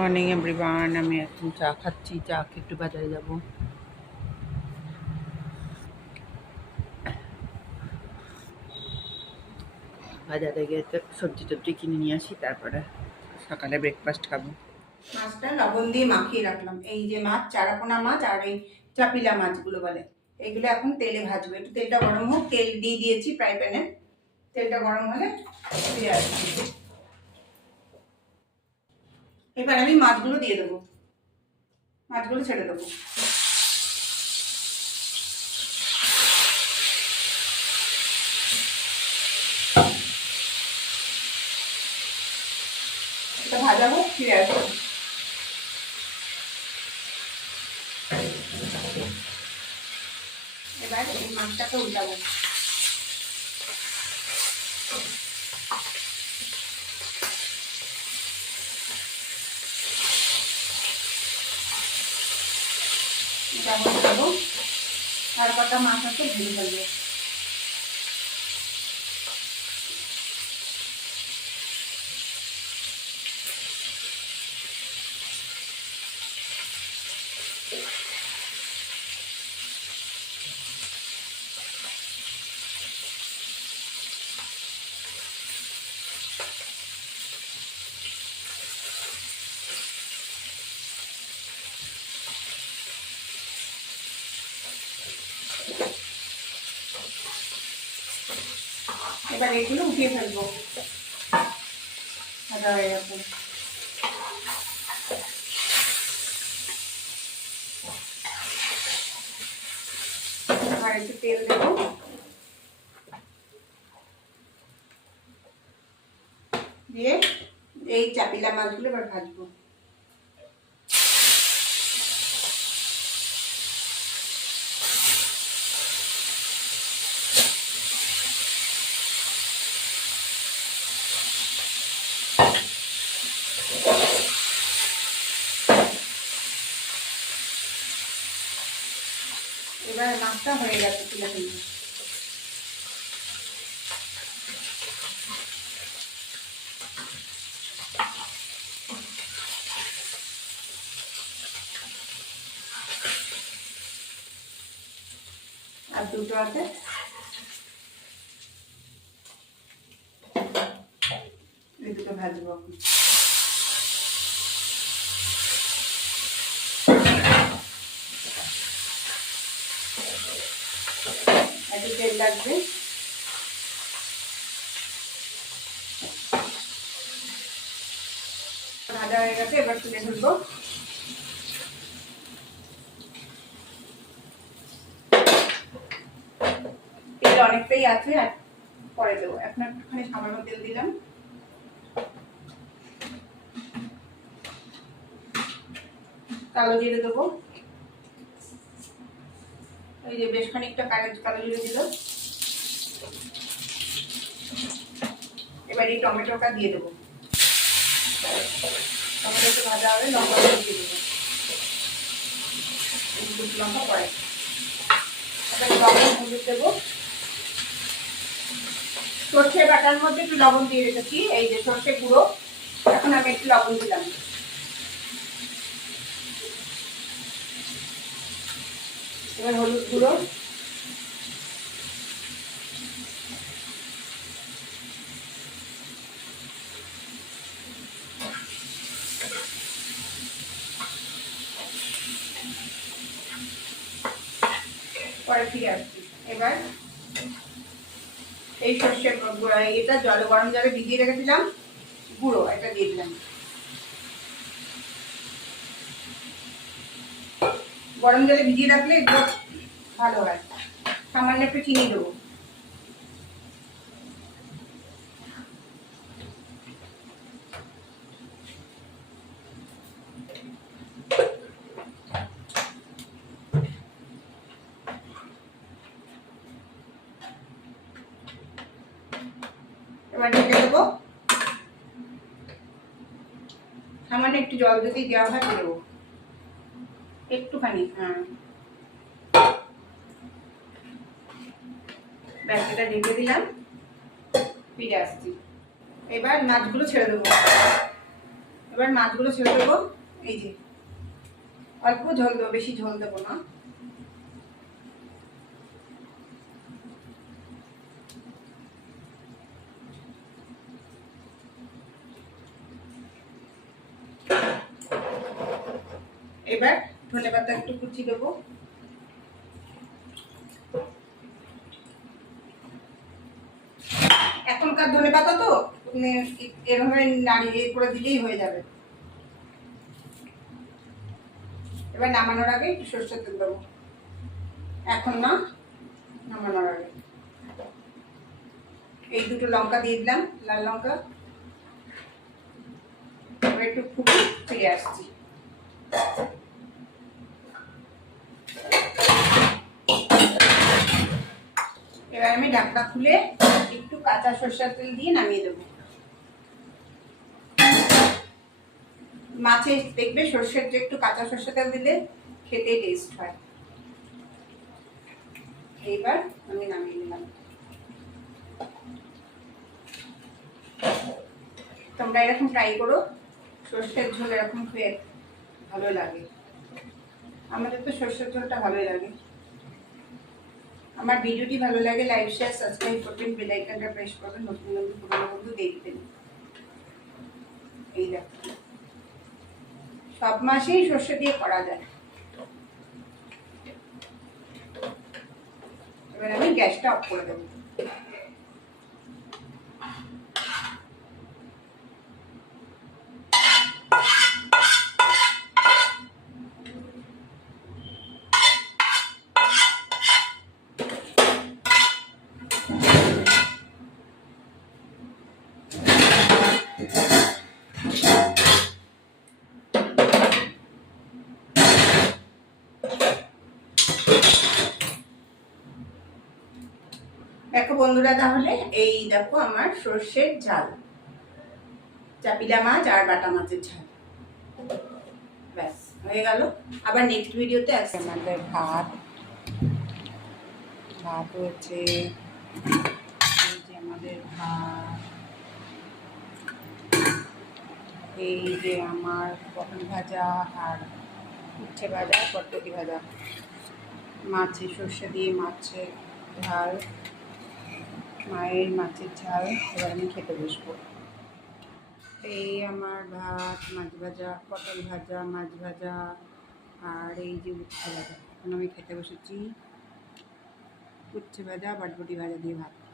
Morning everyone আমি এখন চা খাচ্ছি, চা খেয়ে একটু বাজারে যাব। বাজারে গিয়ে সবজি টবজি কিনে নিয়ে আসি, তারপরে সকালে ব্রেকফাস্ট খাব। মাছটা লবণ দিয়ে মাখিয়ে রাখলাম। এই যে মাছ, চারাপোনা মাছ আর এই চাপিলা মাছগুলো বলে। এইগুলো এখন তেলে ভাজবো। একটু তেলটা গরম হোক, তেল দিয়ে দিয়েছি ফ্রাই প্যানে। তেলটা গরম হলে দিয়ে আসছি এবার আমি মাছগুলো দিয়ে দেবো। মাছগুলো ছেড়ে দেবো। এটা ভাজা হোক, ফিরে আসব। এবার এই মাছটাকে উল্টাবো। এটা উল্টাবো আর কটা মাছ আছে ভেজে ফেলব। এবার এগুলো উঠিয়ে ফেলব। ভাজা হয়ে গেছে আর একটু তেল দেবো। দিয়ে এই চাপিলা মাছগুলো এবার ভাজবো। এবার মাছটা হয়ে গেছে তুলে ফেলব আর দুটো আছে। এই দুটো ভাজবো একটু তেল লাগবে। ভাজা হয়ে গেছে, এবার তুলে ধরবো। তেল অনেকটাই আছে, আর পরে দেবো। এখন একটুখানি সামান্য তেল দিলাম। কালো জিরে দেবো। এই যে বেশ খানিকটা কালো জিরে দিল এবার এই টমেটোটা দিয়ে দেবো। টমেটোটা ভাজা হবে, লঙ্কা দিয়ে দেবো। লঙ্কা পরে। লবণ হলুদ দেবো। সর্ষে বাটার মধ্যে একটু লবণ দিয়ে রেখেছি, এই যে সর্ষে গুঁড়ো। এখন আমি একটু লবণ দিলাম। এবার হলুদ গুঁড়ো। পরে ফিরে আসছি। এবার এই সর্ষে এটা জলে গরম জলে ভিজিয়ে রেখেছিলাম, গুঁড়ো, এটা দিয়ে দিলাম। গরম জলে ভিজিয়ে রাখলে এগুলো ভালো হয়। সামান্য একটু চিনি দেবো। এবার ঢেকে দেবো। সামান্য একটু জল যদি দেওয়া হয়, দিয়ে দেবো। একটুখানি হ্যাঁ। ব্যাস ঢেকে দিলাম, ফিরে আসছি। এবার মাছগুলো ছেড়ে দেবো। এবার মাছগুলো ছেড়ে দেবো, এই যে। অল্প ঝোল দেবো, বেশি ঝোল দেবো না। এবার ধনে পাতা একটু কুচি দেবো। এখনকার ধনে পাতা তো তুমি এরকম নাড়িয়ে করে দিলেই হয়ে যাবে। এবার নামানোর আগে একটু সর্ষের তেল দেবো। এখন না, নামানোর আগে। এই দুটো লঙ্কা দিয়ে দিলাম, লাল লঙ্কা। এবার একটু ফুটে ফিরে আসছি এবার আমি ঢাকনা খুলে একটু কাঁচা সরষের তেল দিয়ে নামিয়ে দেবো। মাছে দেখবে সর্ষের যে একটু কাঁচা সর্ষের তেল দিলে খেতে টেস্ট হয়। এইবার আমি নামিয়ে নিলাম। তোমরা এরকম ট্রাই করো, সর্ষের ঝোল এরকম খেয়ে ভালো লাগে। আমাদের তো সর্ষের ঝোলটা ভালোই লাগে। আমার ভিডিওটি ভালো লাগে লাইক শেয়ার সাবস্ক্রাইব করবেন বেল আইকনটা প্রেস করবেন, নতুন নতুন পুরনো বন্ধু দেখবেন। এই দেখো। সব মাসেই সর্ষে দিয়ে করা যায়। এবার আমি গ্যাসটা অফ করে দেবো। বন্ধুরা, তাহলে এই দেখো আমার সর্ষের ঝাল। চাপিলা মাছ আর বাটা মাছের ঝাল। ব্যাস, হয়ে গেল। আবার নেক্সট ভিডিওতে আসছে। আমাদের ভাত। ভাত যে আমাদের ভাত। এই যে আমার পটল ভাজা আর উচ্ছে ভাজা পটলি ভাজা। মাছে সর্ষে দিয়ে মাছের ঝাল। মায়ের মাছের ঝাল এবার আমি খেতে বসবো। এই আমার ভাত, মাছ ভাজা, পটল ভাজা, মাছ ভাজা, আর এই যে উচ্ছে ভাজা। এখন আমি খেতে বসেছি। উচ্ছে ভাজা, বাটবটি ভাজা দিয়ে ভাত।